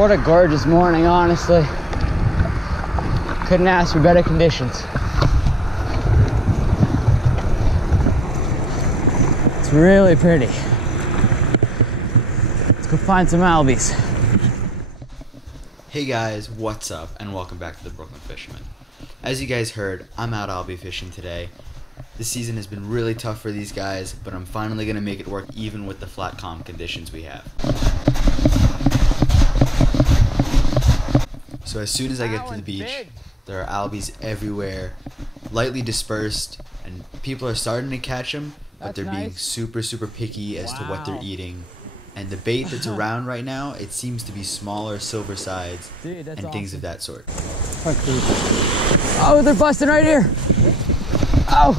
What a gorgeous morning, honestly. Couldn't ask for better conditions. It's really pretty. Let's go find some albies. Hey guys, what's up, and welcome back to the Brooklyn Fisherman. As you guys heard, I'm out albie fishing today. This season has been really tough for these guys, but I'm finally going to make it work even with the flat calm conditions we have. So as soon as I get to the beach, there are albies everywhere, lightly dispersed, and people are starting to catch them, but they're being super picky as to what they're eating. And the bait that's around right now, it seems to be smaller silver sides and things of that sort. Oh, they're busting right here. Oh.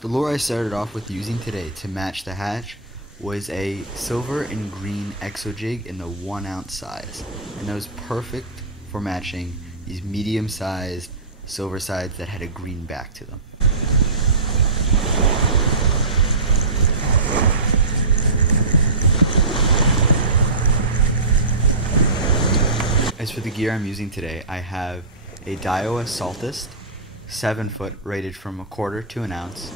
The lure I started off with using today to match the hatch was a silver and green EXO Jig in the 1 ounce size. And that was perfect for matching these medium-sized silver sides that had a green back to them. As for the gear I'm using today, I have a Daiwa Saltist, 7 foot, rated from 1/4 to 1 ounce,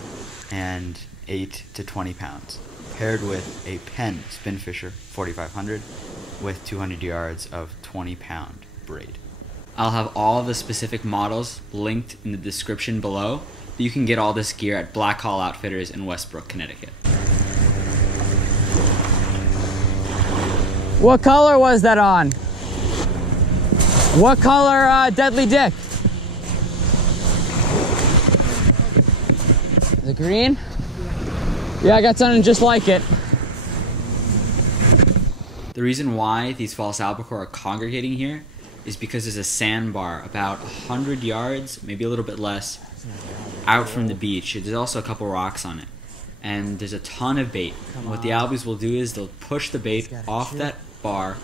and 8 to 20 pounds, paired with a Penn Spinfisher 4500 with 200 yards of 20-pound braid. I'll have all the specific models linked in the description below, but you can get all this gear at Black Hall Outfitters in Westbrook, Connecticut. What color was that on? What color Deadly Dick? The green? Yeah, I got something just like it. The reason why these false albacore are congregating here is because there's a sandbar about 100 yards, maybe a little bit less, out from the beach. There's also a couple rocks on it. And there's a ton of bait. What the albies will do is they'll push the bait off that bar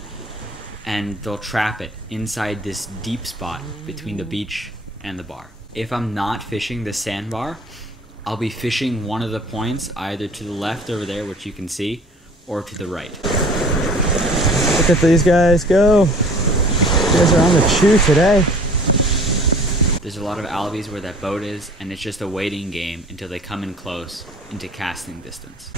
and they'll trap it inside this deep spot between the beach and the bar. If I'm not fishing the sandbar, I'll be fishing one of the points either to the left over there, which you can see, or to the right. Look at these guys go. You guys are on the chew today. There's a lot of albies where that boat is, and it's just a waiting game until they come in close into casting distance.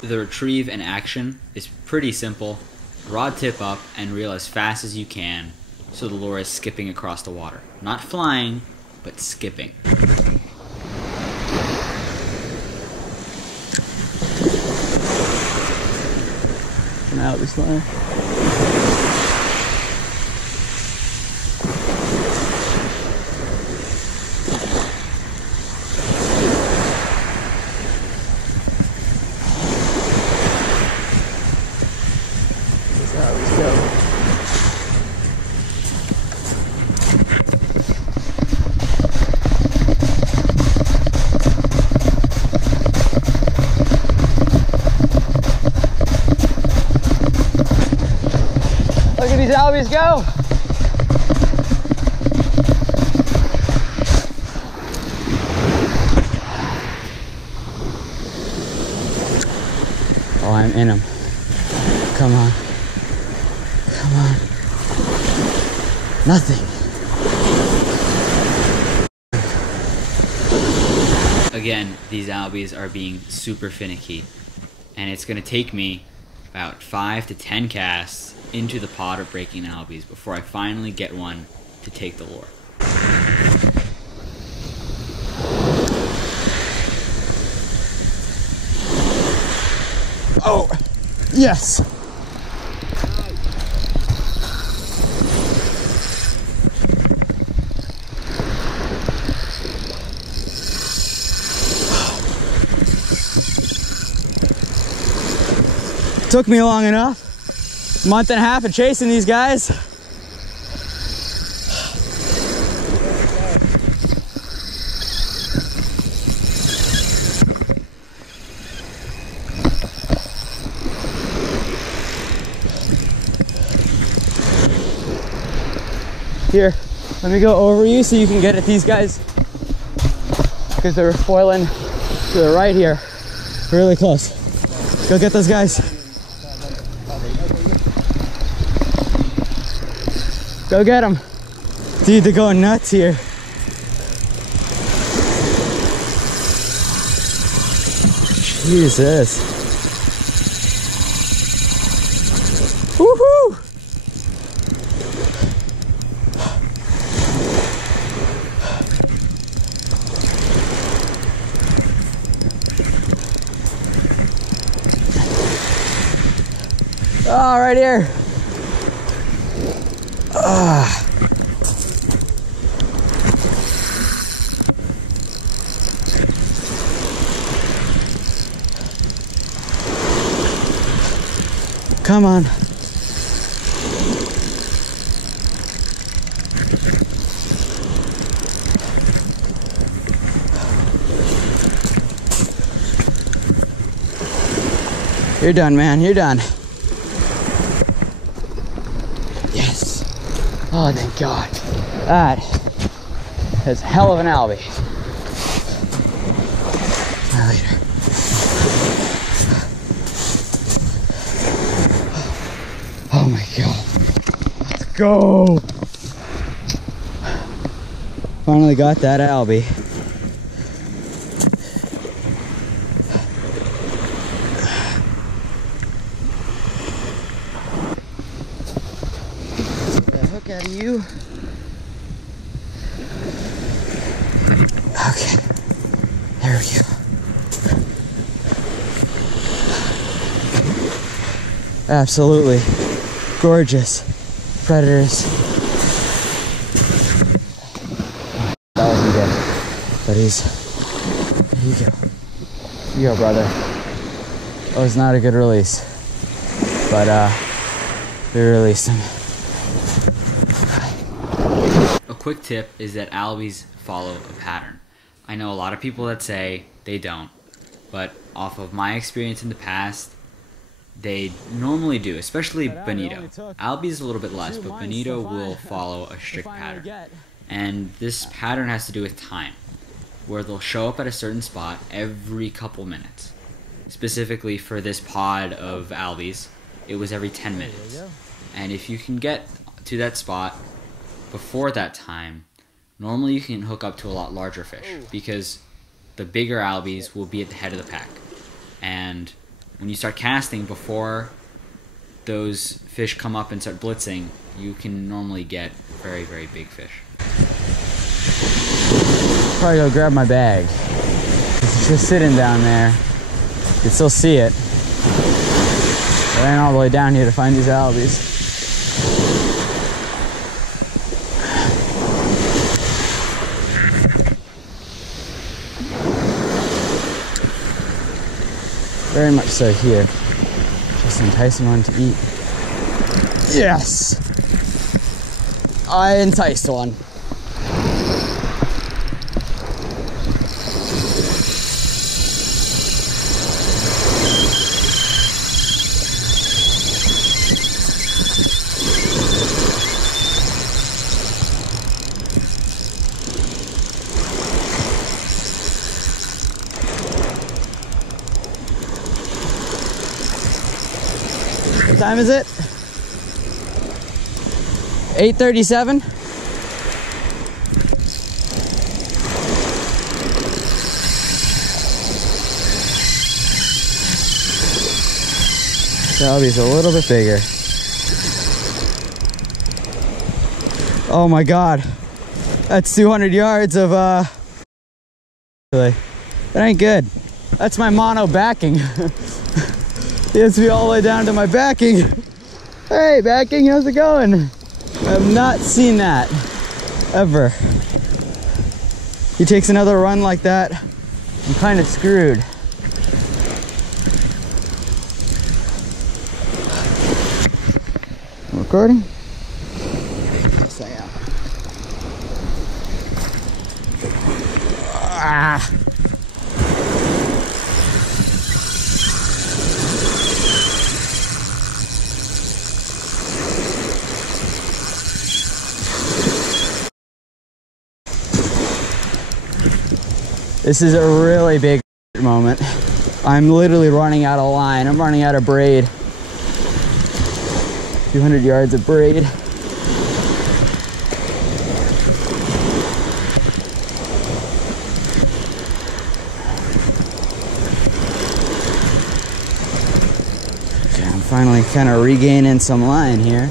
The retrieve and action is pretty simple. Rod tip up and reel as fast as you can so the lure is skipping across the water. Not flying, but skipping. An albie line. Look at these albies go! Oh, I'm in them. Come on. Come on. Nothing. Again, these albies are being super finicky, and it's going to take me about 5 to 10 casts into the pot of breaking albies before I finally get one to take the lure. Oh, yes. Took me long enough. Month and a half of chasing these guys. Here. Let me go over you so you can get at these guys, because they're foiling to the right here. Really close. Go get those guys. Go get them. Dude, they're going nuts here. Jesus. Woohoo! Oh, right here. Come on. You're done, man. You're done. Yes. Oh, thank God. That is a hell of an albie. My leader. Oh my God. Let's go. Finally got that albie. Hook out of you. Okay, there we go. Absolutely gorgeous predators. That wasn't good, but there you go. Here you go, brother. That was not a good release, but we released him. A quick tip is that albies follow a pattern. I know a lot of people that say they don't, but off of my experience in the past, they normally do, especially bonito. Albies is a little bit less, but bonito will follow a strict pattern. And this pattern has to do with time, where they'll show up at a certain spot every couple minutes. Specifically for this pod of albies, it was every 10 minutes. And if you can get to that spot before that time, normally you can hook up to a lot larger fish, because the bigger albies will be at the head of the pack. And when you start casting before those fish come up and start blitzing, you can normally get very, very big fish. Probably go grab my bag. It's just sitting down there. You can still see it. I ran all the way down here to find these albies. Very much so here. Just enticing one to eat. Yes! I enticed one. What time is it? 8:37. The albie's a little bit bigger. Oh my God. That's 200 yards of that ain't good. That's my mono backing. He has me all the way down to my backing. Hey, backing, how's it going? I have not seen that, ever. He takes another run like that, I'm kind of screwed. Recording? Yes, I am. Ah! This is a really big moment. I'm literally running out of line. I'm running out of braid. 200 yards of braid. Okay, I'm finally kind of regaining some line here.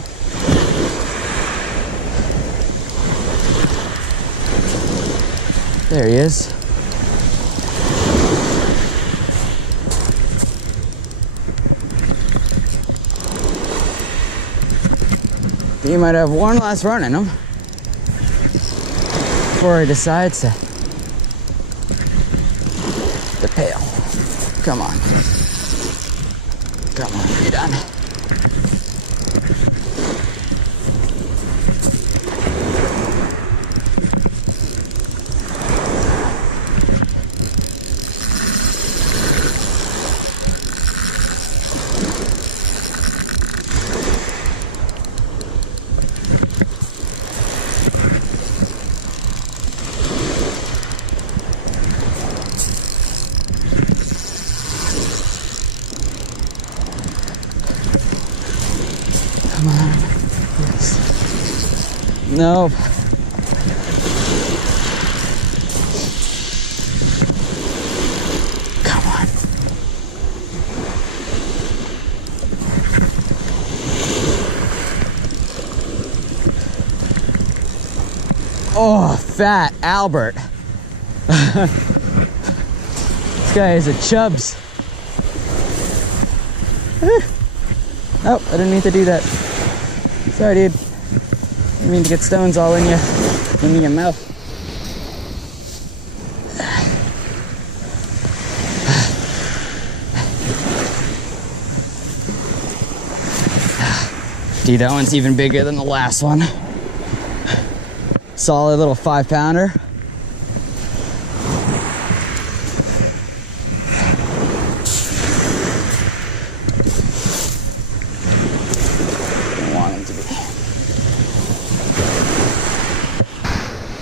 There he is. He might have one last run in him before he decides to pail. Come on. Come on, are you done? Come on. Yes. Nope. Come on. Oh, fat Albert. This guy is a chubs. Oh, I didn't mean to do that. Sorry, dude. I didn't mean to get stones all in your mouth. Dude, that one's even bigger than the last one. Solid little 5-pounder.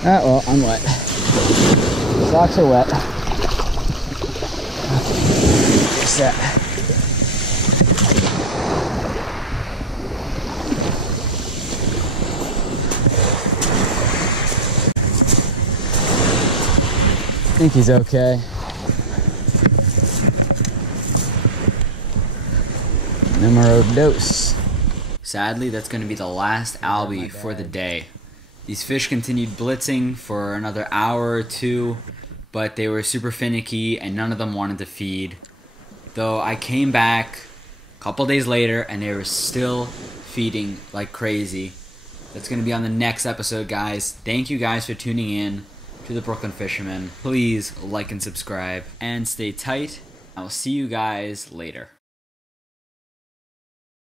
Ah, well, I'm wet. Socks are wet. Okay, you're set. I think he's okay. Numero dos. Sadly, that's going to be the last albie for the day. These fish continued blitzing for another hour or two, but they were super finicky and none of them wanted to feed. Though I came back a couple days later and they were still feeding like crazy. That's going to be on the next episode, guys. Thank you guys for tuning in to the Brooklyn Fisherman. Please like and subscribe and stay tight. I will see you guys later.